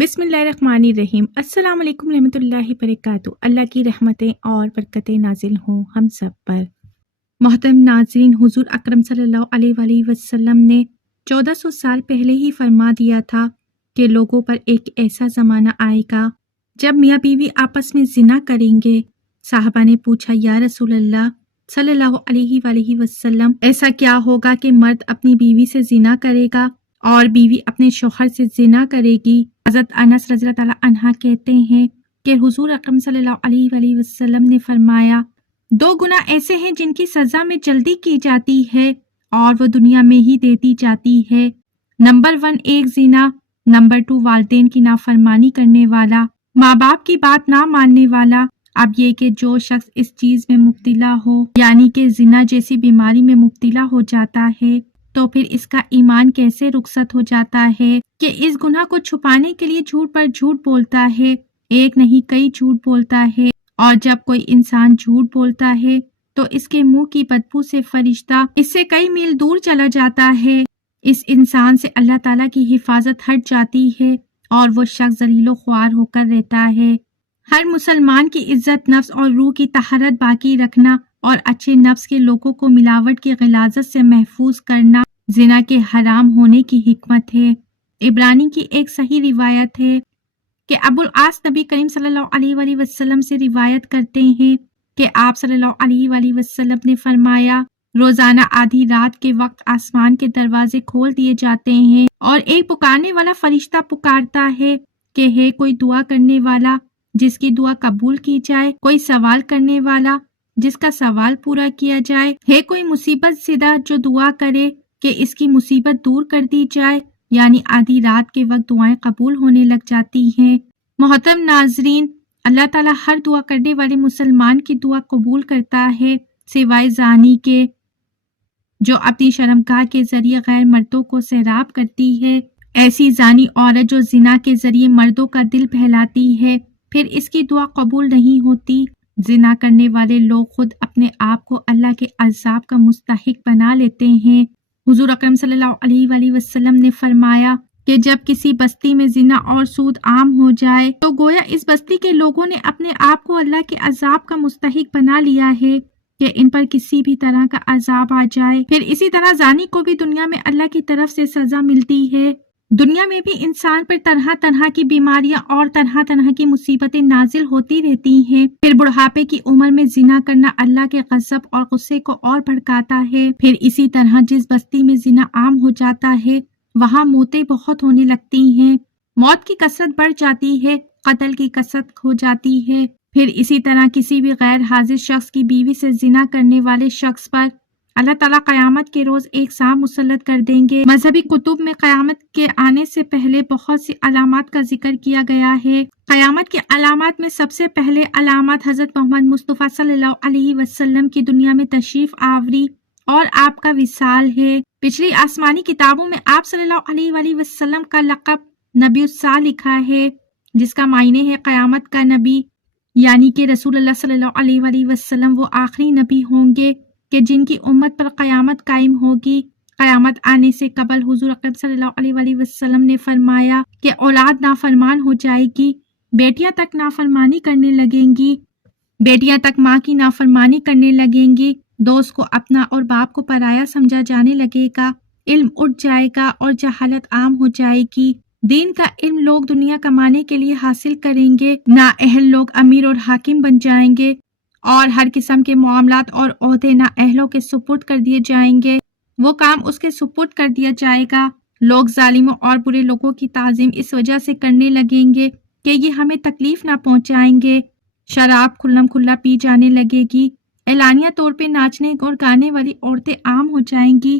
بسم اللہ الرحمن الرحیم۔ السلام علیکم رحمۃ اللہ وبرکاتہ۔ اللہ کی رحمتیں اور برکتیں نازل ہوں ہم سب پر۔ محترم ناظرین، حضور اکرم صلی اللہ علیہ وآلہ وسلم نے 1400 سال پہلے ہی فرما دیا تھا کہ لوگوں پر ایک ایسا زمانہ آئے گا جب میاں بیوی آپس میں زنا کریں گے۔ صحابہ نے پوچھا، یا رسول اللہ صلی اللہ علیہ وآلہ وسلم، ایسا کیا ہوگا کہ مرد اپنی بیوی سے زنا کرے گا اور بیوی اپنے شوہر سے زنا کرے گی؟ حضرت انس رضی اللہ تعالیٰ عنہ کہتے ہیں کہ حضور اکرم صلی اللہ علیہ وآلہ وسلم نے فرمایا، دو گناہ ایسے ہیں جن کی سزا میں جلدی کی جاتی ہے اور وہ دنیا میں ہی دے دی جاتی ہے۔ نمبر 1 ایک زنا، نمبر 2 والدین کی نافرمانی کرنے والا، ماں باپ کی بات نہ ماننے والا۔ اب یہ کہ جو شخص اس چیز میں مبتلا ہو، یعنی کہ زنا جیسی بیماری میں مبتلا ہو جاتا ہے، تو پھر اس کا ایمان کیسے رخصت ہو جاتا ہے کہ اس گناہ کو چھپانے کے لیے جھوٹ پر جھوٹ بولتا ہے، ایک نہیں کئی جھوٹ بولتا ہے، اور جب کوئی انسان جھوٹ بولتا ہے تو اس کے منہ کی بدبو سے فرشتہ اس سے کئی میل دور چلا جاتا ہے۔ اس انسان سے اللہ تعالیٰ کی حفاظت ہٹ جاتی ہے اور وہ شخص ذلیل و خوار ہو کر رہتا ہے۔ ہر مسلمان کی عزت نفس اور روح کی طہارت باقی رکھنا اور اچھے نفس کے لوگوں کو ملاوٹ کی غلاظت سے محفوظ کرنا زنا کے حرام ہونے کی حکمت ہے۔ عبرانی کی ایک صحیح روایت ہے کہ ابو العاص نبی کریم صلی اللہ علیہ وآلہ وسلم سے روایت کرتے ہیں کہ آپ صلی اللہ علیہ وآلہ وسلم نے فرمایا، روزانہ آدھی رات کے وقت آسمان کے دروازے کھول دیے جاتے ہیں اور ایک پکارنے والا فرشتہ پکارتا ہے کہ ہے کوئی دعا کرنے والا جس کی دعا قبول کی جائے، کوئی سوال کرنے والا جس کا سوال پورا کیا جائے، ہے کوئی مصیبت زدہ جو دعا کرے کہ اس کی مصیبت دور کر دی جائے۔ یعنی آدھی رات کے وقت دعائیں قبول ہونے لگ جاتی ہیں۔ محترم ناظرین، اللہ تعالیٰ ہر دعا کرنے والے مسلمان کی دعا قبول کرتا ہے، سوائے زانی کے، جو اپنی شرمگاہ کے ذریعے غیر مردوں کو سیراب کرتی ہے۔ ایسی زانی عورت جو زنا کے ذریعے مردوں کا دل بہلاتی ہے، پھر اس کی دعا قبول نہیں ہوتی۔ زنا کرنے والے لوگ خود اپنے آپ کو اللہ کے عذاب کا مستحق بنا لیتے ہیں۔ حضور اکرم صلی اللہ علیہ وآلہ وسلم نے فرمایا کہ جب کسی بستی میں زنا اور سود عام ہو جائے تو گویا اس بستی کے لوگوں نے اپنے آپ کو اللہ کے عذاب کا مستحق بنا لیا ہے کہ ان پر کسی بھی طرح کا عذاب آ جائے۔ پھر اسی طرح زانی کو بھی دنیا میں اللہ کی طرف سے سزا ملتی ہے۔ دنیا میں بھی انسان پر طرح طرح کی بیماریاں اور طرح طرح کی مصیبتیں نازل ہوتی رہتی ہیں۔ پھر بڑھاپے کی عمر میں زنا کرنا اللہ کے غضب اور غصے کو اور بھڑکاتا ہے۔ پھر اسی طرح جس بستی میں زنا عام ہو جاتا ہے وہاں موتیں بہت ہونے لگتی ہیں، موت کی کثرت بڑھ جاتی ہے، قتل کی کثرت ہو جاتی ہے۔ پھر اسی طرح کسی بھی غیر حاضر شخص کی بیوی سے زنا کرنے والے شخص پر اللہ تعالیٰ قیامت کے روز ایک سام مسلط کر دیں گے۔ مذہبی کتب میں قیامت کے آنے سے پہلے بہت سی علامات کا ذکر کیا گیا ہے۔ قیامت کی علامات میں سب سے پہلے علامات حضرت محمد مصطفیٰ صلی اللہ علیہ وسلم کی دنیا میں تشریف آوری اور آپ کا وصال ہے۔ پچھلی آسمانی کتابوں میں آپ صلی اللہ علیہ وآلہ وسلم کا لقب نبی الساعہ لکھا ہے، جس کا معنی ہے قیامت کا نبی، یعنی کہ رسول اللہ صلی اللہ علیہ وآلہ وسلم وہ آخری نبی ہوں گے کہ جن کی امت پر قیامت قائم ہوگی۔ قیامت آنے سے قبل حضور اکرم صلی اللہ علیہ وآلہ وسلم نے فرمایا کہ اولاد نافرمان ہو جائے گی، بیٹیاں تک نافرمانی کرنے لگیں گی، بیٹیاں تک ماں کی نافرمانی کرنے لگیں گی، دوست کو اپنا اور باپ کو پرایا سمجھا جانے لگے گا، علم اٹھ جائے گا اور جہالت عام ہو جائے گی۔ دین کا علم لوگ دنیا کمانے کے لیے حاصل کریں گے، نااہل لوگ امیر اور حاکم بن جائیں گے، اور ہر قسم کے معاملات اور عہدے نااہلوں کے سپرد کر دیے جائیں گے، وہ کام اس کے سپرد کر دیا جائے گا۔ لوگ ظالموں اور برے لوگوں کی تعظیم اس وجہ سے کرنے لگیں گے کہ یہ ہمیں تکلیف نہ پہنچائیں گے۔ شراب کھلم کھلا پی جانے لگے گی، اعلانیہ طور پہ ناچنے اور گانے والی عورتیں عام ہو جائیں گی،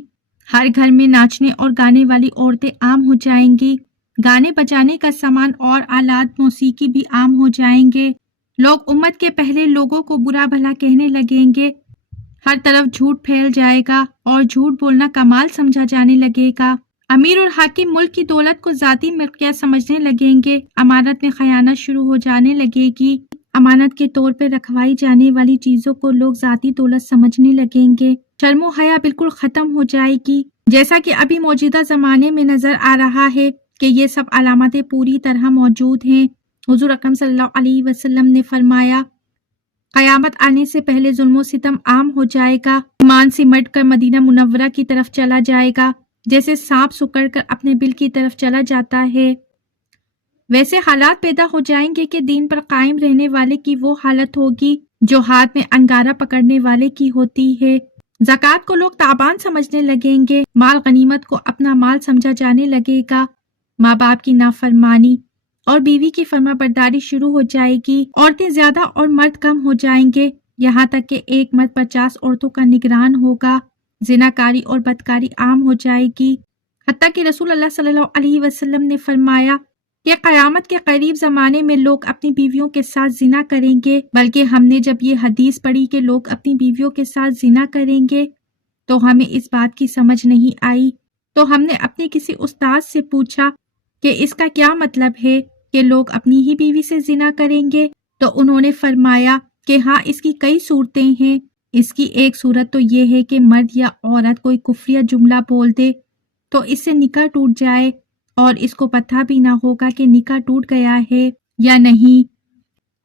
ہر گھر میں ناچنے اور گانے والی عورتیں عام ہو جائیں گی، گانے بجانے کا سامان اور آلات موسیقی بھی عام ہو جائیں گے۔ لوگ امت کے پہلے لوگوں کو برا بھلا کہنے لگیں گے، ہر طرف جھوٹ پھیل جائے گا اور جھوٹ بولنا کمال سمجھا جانے لگے گا۔ امیر اور حاکم ملک کی دولت کو ذاتی ملکیت سمجھنے لگیں گے، امانت میں خیانت شروع ہو جانے لگے گی، امانت کے طور پہ رکھوائی جانے والی چیزوں کو لوگ ذاتی دولت سمجھنے لگیں گے، شرم و حیا بالکل ختم ہو جائے گی، جیسا کہ ابھی موجودہ زمانے میں نظر آ رہا ہے۔ کہ یہ سب علامتیں پوری طرح موجود ہیں۔ حضور اکرم صلی اللہ علیہ وسلم نے فرمایا قیامت آنے سے پہلے ظلم و ستم عام ہو جائے گا، ایمان سمٹ کر مدینہ منورہ کی طرف چلا جائے گا جیسے سانپ سکڑ کر اپنے بل کی طرف چلا جاتا ہے۔ ویسے حالات پیدا ہو جائیں گے کہ دین پر قائم رہنے والے کی وہ حالت ہوگی جو ہاتھ میں انگارہ پکڑنے والے کی ہوتی ہے۔ زکوٰۃ کو لوگ تاوان سمجھنے لگیں گے، مال غنیمت کو اپنا مال سمجھا جانے لگے گا، ماں باپ کی نافرمانی اور بیوی کی فرما برداری شروع ہو جائے گی، عورتیں زیادہ اور مرد کم ہو جائیں گے، یہاں تک کہ ایک مرد 50 عورتوں کا نگران ہوگا، زناکاری اور بدکاری عام ہو جائے گی، حتیٰ کہ رسول اللہ صلی اللہ علیہ وسلم نے فرمایا کہ قیامت کے قریب زمانے میں لوگ اپنی بیویوں کے ساتھ زنا کریں گے، بلکہ ہم نے جب یہ حدیث پڑھی کہ لوگ اپنی بیویوں کے ساتھ زنا کریں گے تو ہمیں اس بات کی سمجھ نہیں آئی، تو ہم نے اپنے کسی استاد سے پوچھا کہ اس کا کیا مطلب ہے کہ لوگ اپنی ہی بیوی سے زنا کریں گے، تو انہوں نے فرمایا کہ ہاں اس کی کئی صورتیں ہیں۔ اس کی ایک صورت تو یہ ہے کہ مرد یا عورت کوئی کفریہ جملہ بول دے تو اس سے نکاح ٹوٹ جائے اور اس کو پتہ بھی نہ ہوگا کہ نکاح ٹوٹ گیا ہے یا نہیں،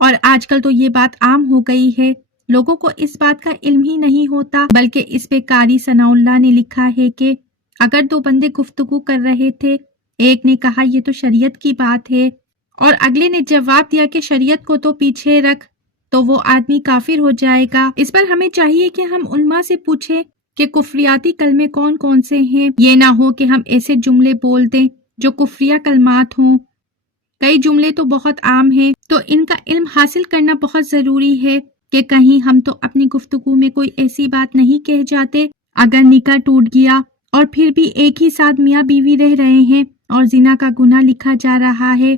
اور آج کل تو یہ بات عام ہو گئی ہے، لوگوں کو اس بات کا علم ہی نہیں ہوتا، بلکہ اس پہ قاری ثناء اللہ نے لکھا ہے کہ اگر دو بندے گفتگو کر رہے تھے، ایک نے کہا یہ تو شریعت کی بات ہے اور اگلے نے جواب دیا کہ شریعت کو تو پیچھے رکھ، تو وہ آدمی کافر ہو جائے گا۔ اس پر ہمیں چاہیے کہ ہم علماء سے پوچھیں کہ کفریاتی کلمے کون کون سے ہیں، یہ نہ ہو کہ ہم ایسے جملے بول دیں جو کفریہ کلمات ہوں۔ کئی جملے تو بہت عام ہیں، تو ان کا علم حاصل کرنا بہت ضروری ہے کہ کہیں ہم تو اپنی گفتگو میں کوئی ایسی بات نہیں کہہ جاتے۔ اگر نکاح ٹوٹ گیا اور پھر بھی ایک ہی ساتھ میاں بیوی رہ رہے ہیں اور زنا کا گناہ لکھا جا رہا ہے،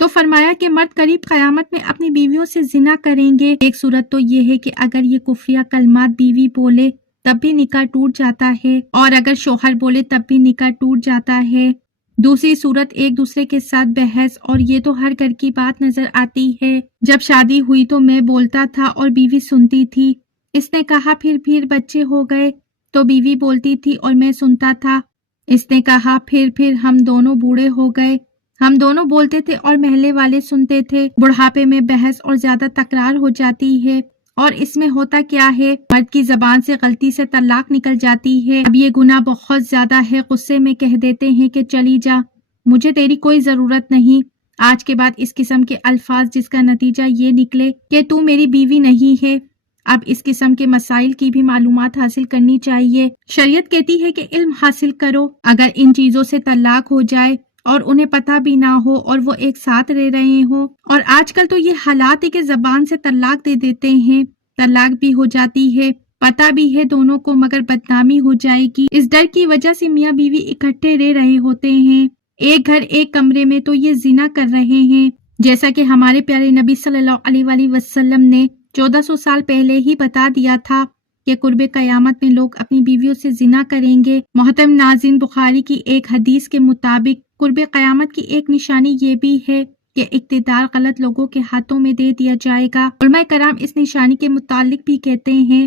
تو فرمایا کہ مرد قریب قیامت میں اپنی بیویوں سے زنا کریں گے۔ ایک صورت تو یہ ہے کہ اگر یہ کفریہ کلمات بیوی بولے تب بھی نکاح ٹوٹ جاتا ہے، اور اگر شوہر بولے تب بھی نکاح ٹوٹ جاتا ہے۔ دوسری صورت ایک دوسرے کے ساتھ بحث، اور یہ تو ہر گھر کی بات نظر آتی ہے۔ جب شادی ہوئی تو میں بولتا تھا اور بیوی سنتی تھی، اس نے کہا پھر بچے ہو گئے تو بیوی بولتی تھی اور میں سنتا تھا، اس نے کہا پھر ہم دونوں بوڑھے ہو گئے، ہم دونوں بولتے تھے اور محلے والے سنتے تھے۔ بڑھاپے میں بحث اور زیادہ تکرار ہو جاتی ہے، اور اس میں ہوتا کیا ہے، مرد کی زبان سے غلطی سے طلاق نکل جاتی ہے۔ اب یہ گناہ بہت زیادہ ہے، غصے میں کہہ دیتے ہیں کہ چلی جا، مجھے تیری کوئی ضرورت نہیں۔ آج کے بعد اس قسم کے الفاظ جس کا نتیجہ یہ نکلے کہ تو میری بیوی نہیں ہے۔ اب اس قسم کے مسائل کی بھی معلومات حاصل کرنی چاہیے۔ شریعت کہتی ہے کہ علم حاصل کرو۔ اگر ان چیزوں سے طلاق ہو جائے اور انہیں پتہ بھی نہ ہو اور وہ ایک ساتھ رہ رہے ہوں، اور آج کل تو یہ حالات ہے کہ زبان سے طلاق دے دیتے ہیں، طلاق بھی ہو جاتی ہے، پتہ بھی ہے دونوں کو، مگر بدنامی ہو جائے گی، اس ڈر کی وجہ سے میاں بیوی اکٹھے رہ رہے ہوتے ہیں، ایک گھر ایک کمرے میں، تو یہ زنا کر رہے ہیں، جیسا کہ ہمارے پیارے نبی صلی اللہ علیہ وآلہ وسلم نے 1400 سال پہلے ہی بتا دیا تھا کہ قرب قیامت میں لوگ اپنی بیویوں سے زنا کریں گے۔ محترم ناظرین، بخاری کی ایک حدیث کے مطابق قرب قیامت کی ایک نشانی یہ بھی ہے کہ اقتدار غلط لوگوں کے ہاتھوں میں دے دیا جائے گا۔ علماء کرام اس نشانی کے متعلق بھی کہتے ہیں،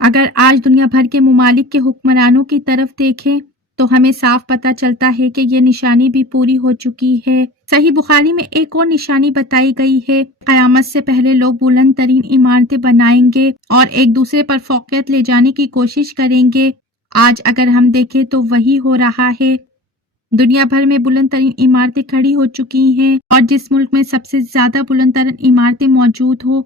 اگر آج دنیا بھر کے ممالک کے حکمرانوں کی طرف دیکھیں تو ہمیں صاف پتہ چلتا ہے کہ یہ نشانی بھی پوری ہو چکی ہے۔ صحیح بخاری میں ایک اور نشانی بتائی گئی ہے، قیامت سے پہلے لوگ بلند ترین عمارتیں بنائیں گے اور ایک دوسرے پر فوقیت لے جانے کی کوشش کریں گے۔ آج اگر ہم دیکھیں تو وہی ہو رہا ہے، دنیا بھر میں بلند ترین عمارتیں کھڑی ہو چکی ہیں، اور جس ملک میں سب سے زیادہ بلند ترین عمارتیں موجود ہو،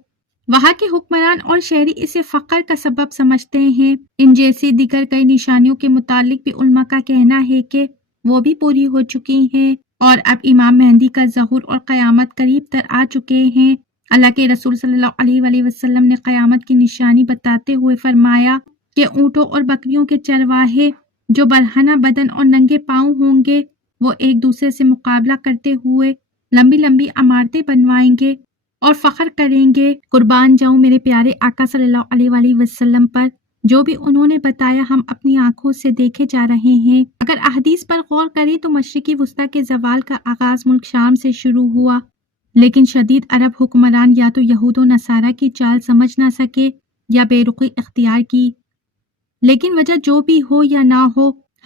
وہاں کے حکمران اور شہری اسے فخر کا سبب سمجھتے ہیں۔ ان جیسی دیگر کئی نشانیوں کے متعلق بھی علماء کا کہنا ہے کہ وہ بھی پوری ہو چکی ہیں، اور اب امام مہدی کا ظہور اور قیامت قریب تر آ چکے ہیں۔ اللہ کے رسول صلی اللہ علیہ وآلہ وسلم نے قیامت کی نشانی بتاتے ہوئے فرمایا کہ اونٹوں اور بکریوں کے چرواہے جو برہنہ بدن اور ننگے پاؤں ہوں گے، وہ ایک دوسرے سے مقابلہ کرتے ہوئے لمبی لمبی عمارتیں بنوائیں گے اور فخر کریں گے۔ قربان جاؤں میرے پیارے آقا صلی اللہ علیہ وآلہ وسلم پر، جو بھی انہوں نے بتایا ہم اپنی آنکھوں سے دیکھے جا رہے ہیں۔ اگر احادیث پر غور کریں تو مشرقی وسطی کے زوال کا آغاز ملک شام سے شروع ہوا، لیکن شدید عرب حکمران یا تو یہود و نصارہ کی چال سمجھ نہ سکے یا بے رخی اختیار کی، لیکن وجہ جو بھی ہو یا نہ ہو،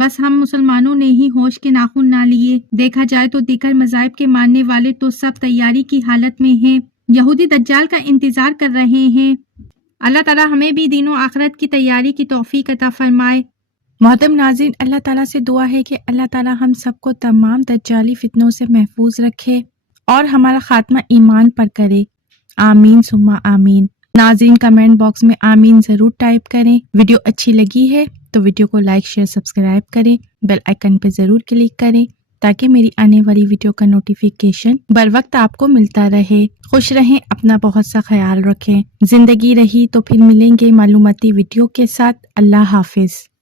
بس ہم مسلمانوں نے ہی ہوش کے ناخن نہ لیے، دیکھا جائے تو دیگر مذاہب کے ماننے والے تو سب تیاری کی حالت میں ہیں، یہودی دجال کا انتظار کر رہے ہیں۔ اللہ تعالیٰ ہمیں بھی دین و آخرت کی تیاری کی توفیق عطا فرمائے۔ محترم ناظرین، اللہ تعالیٰ سے دعا ہے کہ اللہ تعالیٰ ہم سب کو تمام دجالی فتنوں سے محفوظ رکھے اور ہمارا خاتمہ ایمان پر کرے، آمین ثم آمین۔ ناظرین کمنٹ باکس میں آمین ضرور ٹائپ کریں۔ ویڈیو اچھی لگی ہے تو ویڈیو کو لائک شیئر سبسکرائب کریں، بیل آئیکن پہ ضرور کلک کریں تاکہ میری آنے والی ویڈیو کا نوٹیفیکیشن بر وقت آپ کو ملتا رہے۔ خوش رہیں، اپنا بہت سا خیال رکھیں۔ زندگی رہی تو پھر ملیں گے معلوماتی ویڈیو کے ساتھ۔ اللہ حافظ۔